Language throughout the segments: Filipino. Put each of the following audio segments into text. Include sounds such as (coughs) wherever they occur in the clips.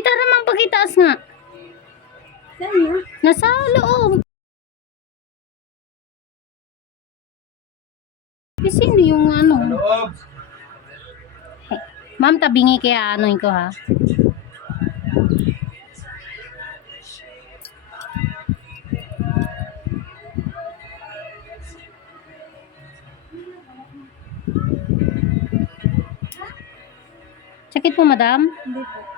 Di tara mang pagitaas nga. Saan na? Nasa loob. Eh, sino yung ano? Loob. Ma'am, tabingi kaya anoin ko ha. Sakit po, madam? Hindi po.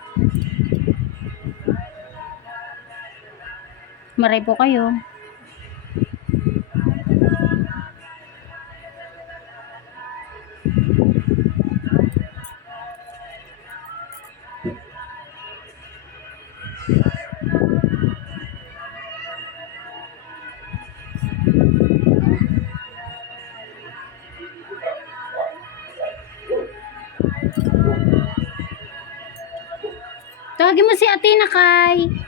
Maray po kayo. Tawagin mo si Athena, Kai.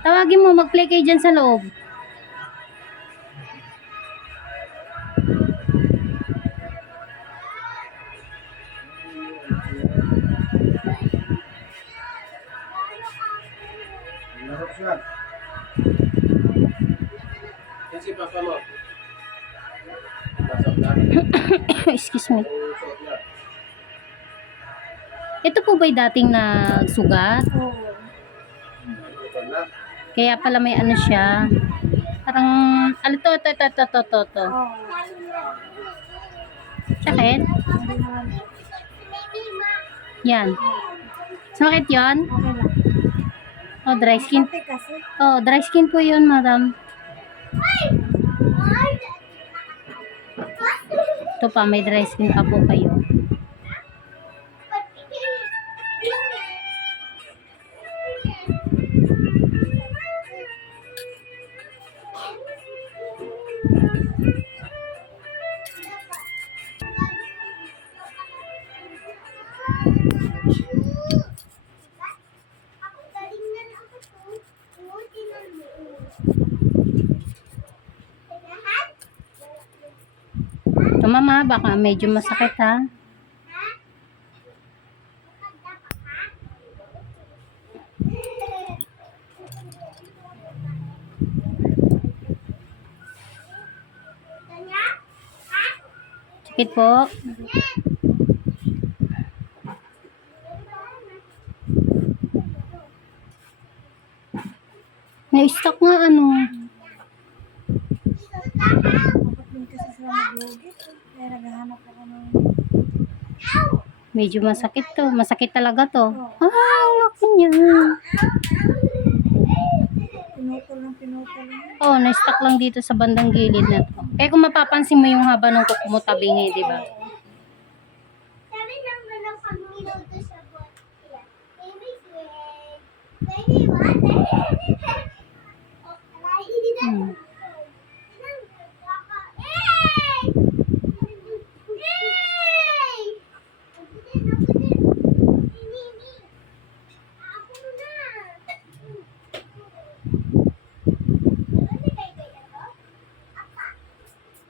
Tawagin mo, mag-play kayo dyan sa loob. (coughs) Excuse me. Ito po ba'y dating nagsugat? Oo. Kaya pala may ano siya. Parang, ano to, to, to, to, to, to, to. Sakit? Yan. Sakit yon? Oh, dry skin. Oh, dry skin po yun, madam. Ito pa, may dry skin pa po kayo. Ito, mama, baka medyo masakit, ha? Sakit po. Na-stuck nga ano. Medyo masakit to. Masakit talaga to. Ah, ang laki niya. Pinutol ng pinutol Oh, na-stuck lang dito sa bandang gilid na to. Kaya kung mapapansin mo yung haba ng kuko mo tabingi, di ba? Sabi (laughs) ng manang pag minuto sa buwan. Baby sweat. Baby water. Oh, alay, hindi na. Hmm. Hey! Hey! Ako na. Ina mo, galing ko na yun. Tingnan ko eh. Ako din, kaya wala sila. Ako din eh. Galing ko na eh. Pinagaling. Na, nainom ako gatas. Tsaka, tsaka ako, tsaka loyan. Tsaka, desmond. Ay, tsaka,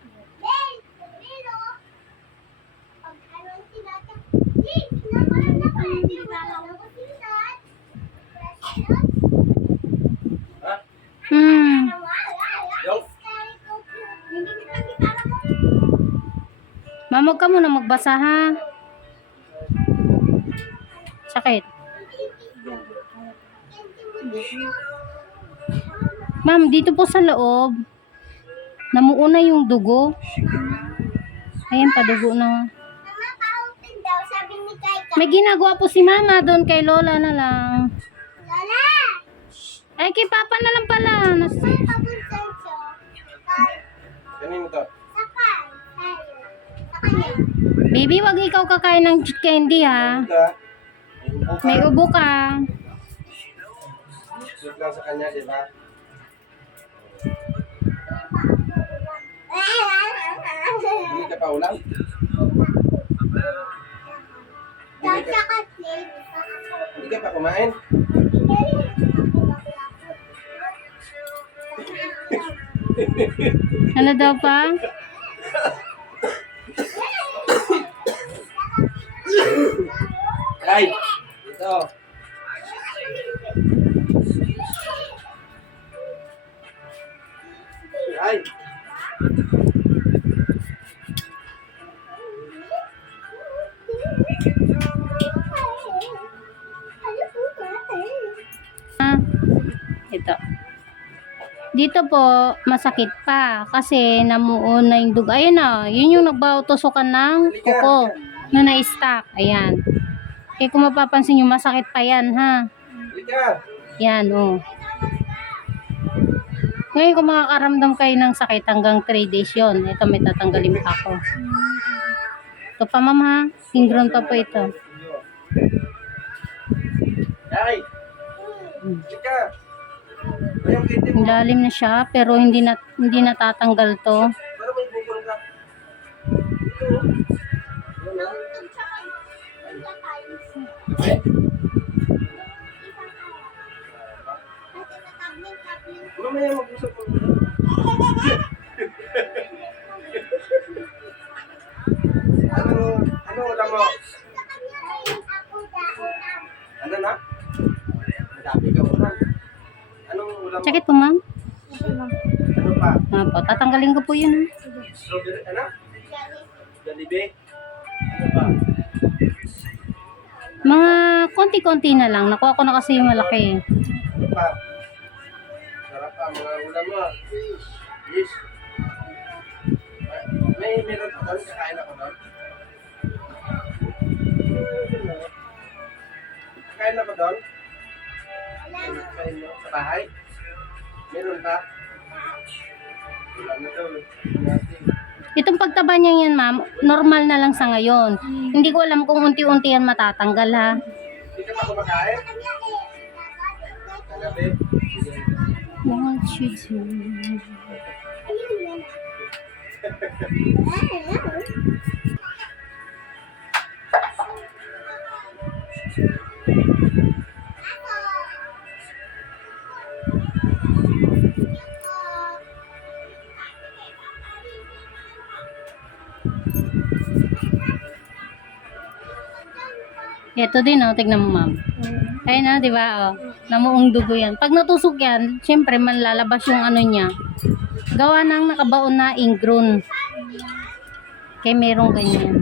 Huwag ka muna magbasa ha. Sakit. Ma'am, dito po sa loob. Namuuna yung dugo. Ayan, na. Sabi ni Kaika. May ginagawa po si mama doon kay Lola na lang. Lola! Ay, kay Papa na lang pala. Nas- Kanino? Baby, wag ikaw kakain ng candy ha. May ubo ka. Suot lang sa kanya, di ba? Ulam? Hindi ka, Tsaka plate. hindi ka pa kumain? Ano daw pa? Ay! Ito. Ay! Ah, ito. Dito po, masakit pa. Kasi namuo na yung dugo. Ayun na, yun yung nagbaw-tusukan ng kuko na na-stack. Ayan. Kaya kung mapapansin nyo, masakit pa yan, ha? Yan, oh. Ngayon kung makakaramdam kayo ng sakit hanggang 3 days yun, ito may tatanggalin pa ako. Ito pa ma'am ha, ingrown pa po ito. Ay! Kitip Ang lalim na siya, pero hindi na, hindi natatanggal to. Mamaya mag-usap ko. ano, ano ulam mo? Ano na? Madami ka ulam. Anong ulam mo? Sakit po ma'am? Ano pa? Nga po, tatanggalin ko po yun. Strawberry, ano? Jollibee? Ano pa? Mga konti-konti na lang. Nakuha ko na kasi yung malaki. Sarap pa, mga ulam mo. May meron pa doon, kakain ako doon. Kakain ako doon? Kakain mo sa bahay? Meron pa? Wala na daw. Itong pagtaba niya yan ma'am, normal na lang sa ngayon. Hindi ko alam kung unti-unti yan matatanggal ha. Hindi ka. What you (laughs) Ito din oh, tignan mo ma'am. Ayun na, di ba? Oh, namuong dugo yan. Pag natusok yan, syempre manlalabas yung ano niya. Gawa ng nakabaon na ingrown. Kaya merong ganyan.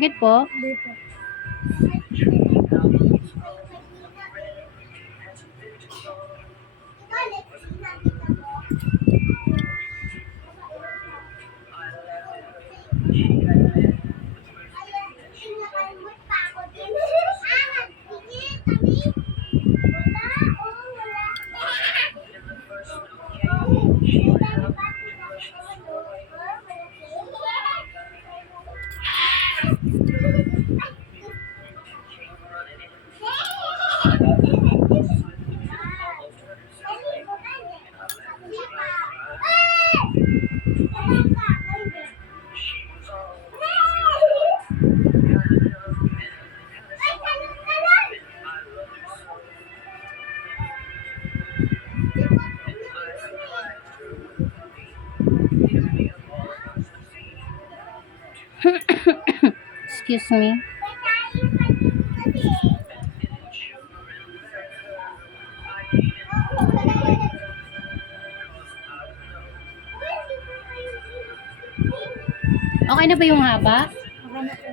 Sakit po? Hindi po. Excuse me. Okay na ba yung haba? Okay na po.